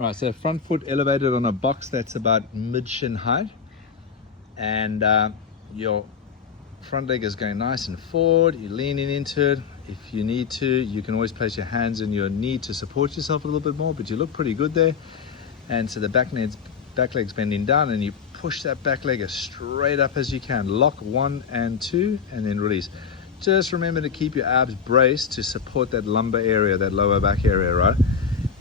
All right, so front foot elevated on a box that's about mid-shin height, and your front leg is going nice and forward. You're leaning into it. If you need to, you can always place your hands in your knee to support yourself a little bit more, but you look pretty good there. And so the back leg's bending down, and you push that back leg as straight up as you can. Lock 1 and 2, and then release. Just remember to keep your abs braced to support that lumbar area, that lower back area, right?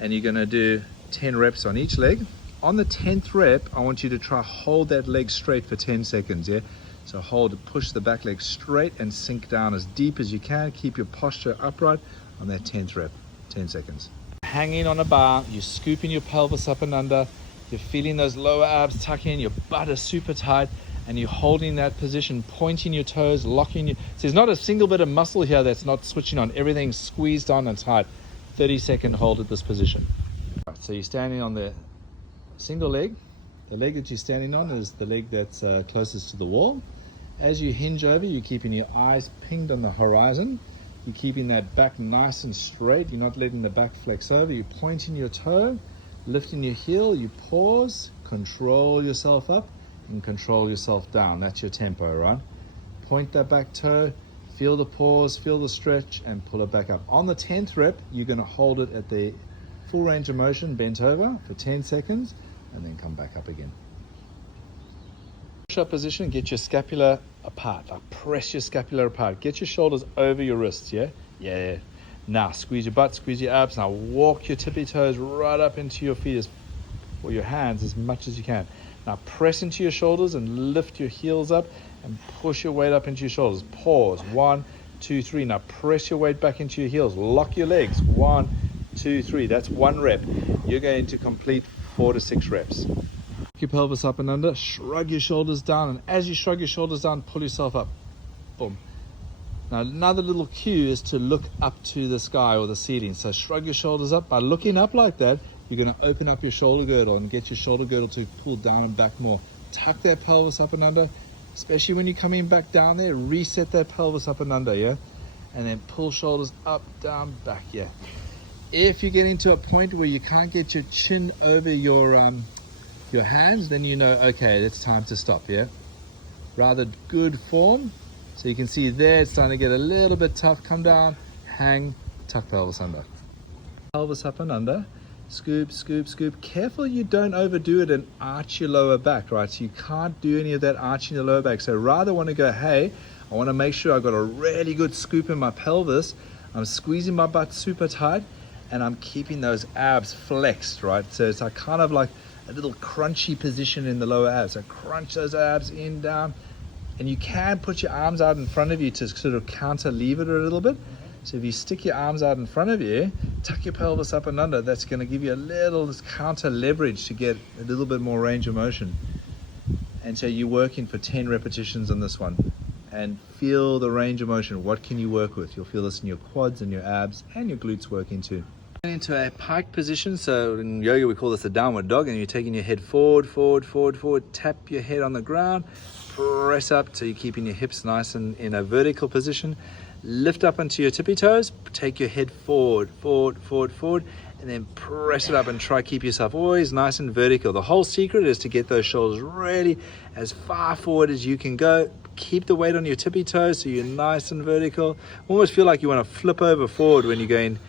And you're gonna do 10 reps on each leg. On the 10th rep, I want you to try hold that leg straight for 10 seconds, yeah? So hold, push the back leg straight and sink down as deep as you can. Keep your posture upright on that 10th rep, 10 seconds. Hanging on a bar, you're scooping your pelvis up and under, you're feeling those lower abs tuck in, your butt is super tight, and you're holding that position, pointing your toes, locking your... So there's not a single bit of muscle here that's not switching on. Everything's squeezed on and tight. 30-second hold at this position. Right, so you're standing on the single leg. The leg that you're standing on is the leg that's closest to the wall. As you hinge over, you're keeping your eyes pinged on the horizon. You're keeping that back nice and straight. You're not letting the back flex over. You're pointing your toe, lifting your heel. You pause, control yourself up, and control yourself down. That's your tempo, right? Point that back toe, feel the pause, feel the stretch, and pull it back up. On the 10th rep, you're going to hold it at the full range of motion, bent over for 10 seconds, and then come back up again. Push-up position, get your scapula apart. Like press your scapula apart. Get your shoulders over your wrists, yeah? Yeah. Now, squeeze your butt, squeeze your abs. Now, walk your tippy toes right up into your feet, or your hands as much as you can. Now, press into your shoulders and lift your heels up and push your weight up into your shoulders. Pause. 1, 2, 3. Now, press your weight back into your heels. Lock your legs. 1, 2, 3. That's 1 rep. You're going to complete 4 to 6 reps. Your pelvis up and under, shrug your shoulders down, and as you shrug your shoulders down, pull yourself up. Boom. Now another little cue is to look up to the sky or the ceiling. So shrug your shoulders up. By looking up like that, you're going to open up your shoulder girdle and get your shoulder girdle to pull down and back more. Tuck that pelvis up and under, especially when you're coming back down there. Reset that pelvis up and under, yeah? And then pull shoulders up, down, back, yeah? If you get into a point where you can't get your chin over your hands, then you know, okay, it's time to stop, yeah? Rather good form. So you can see there, it's starting to get a little bit tough. Come down, hang, tuck pelvis under. Pelvis up and under, scoop, scoop, scoop. Careful you don't overdo it and arch your lower back, right? So you can't do any of that arching your lower back. So rather want to go, hey, I want to make sure I've got a really good scoop in my pelvis. I'm squeezing my butt super tight, and I'm keeping those abs flexed, right? So it's kind of like a little crunchy position in the lower abs. So crunch those abs in, down, and you can put your arms out in front of you to sort of counter lever it a little bit. So if you stick your arms out in front of you, tuck your pelvis up and under, that's going to give you a little counter leverage to get a little bit more range of motion. And so you're working for 10 repetitions on this one. And feel the range of motion. What can you work with? You'll feel this in your quads and your abs and your glutes working too. Into a pike position. So in yoga we call this a downward dog, and you're taking your head forward, forward, forward, forward. Tap your head on the ground, press up so you're keeping your hips nice and in a vertical position. Lift up onto your tippy toes, take your head forward, forward, forward, forward, and then press it up and try keep yourself always nice and vertical. The whole secret is to get those shoulders really as far forward as you can go. Keep the weight on your tippy toes so you're nice and vertical. Almost feel like you want to flip over forward when you're going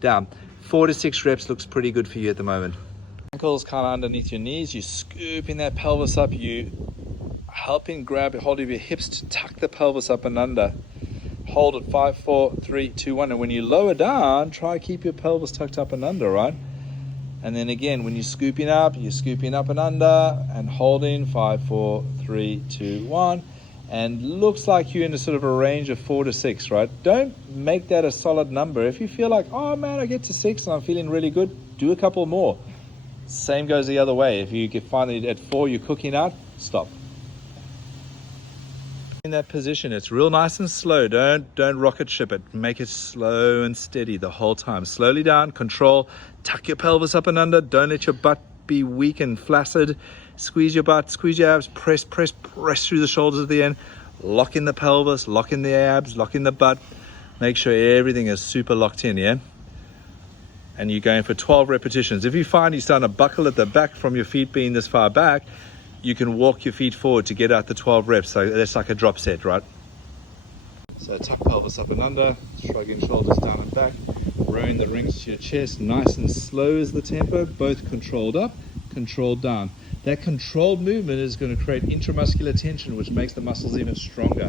down. 4 to 6 reps looks pretty good for you at the moment. Ankles kind of underneath your knees. You're scooping that pelvis up. You helping grab hold of your hips to tuck the pelvis up and under. Hold it 5, 4, 3, 2, 1. And when you lower down, try to keep your pelvis tucked up and under, right? And then again, when you're scooping up and under and holding 5, 4, 3, 2, 1. And looks like you're in a sort of a range of 4 to 6, right? Don't make that a solid number. If you feel like, oh man, I get to 6 and I'm feeling really good, do a couple more. Same goes the other way. If you get finally at 4, you're cooking out, stop. In that position, it's real nice and slow. Don't rocket ship it. Make it slow and steady the whole time. Slowly down, control, tuck your pelvis up and under. Don't let your butt be weak and flaccid. Squeeze your butt, squeeze your abs, press through the shoulders at the end. Lock in the pelvis, lock in the abs, lock in the butt. Make sure everything is super locked in, yeah? and you're going for 12 repetitions. If you find you're starting to buckle at the back from your feet being this far back, you can walk your feet forward to get out the 12 reps. So that's like a drop set, right? So tuck pelvis up and under, shrugging shoulders down and back, rowing the rings to your chest, nice and slow is the tempo, both controlled up, controlled down. That controlled movement is going to create intramuscular tension, which makes the muscles even stronger.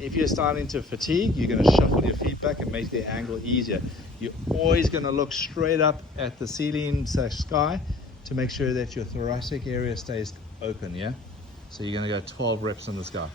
If you're starting to fatigue, you're going to shuffle your feet back and make the angle easier. You're always going to look straight up at the ceiling / sky to make sure that your thoracic area stays open, yeah? So you're going to go 12 reps on this guy.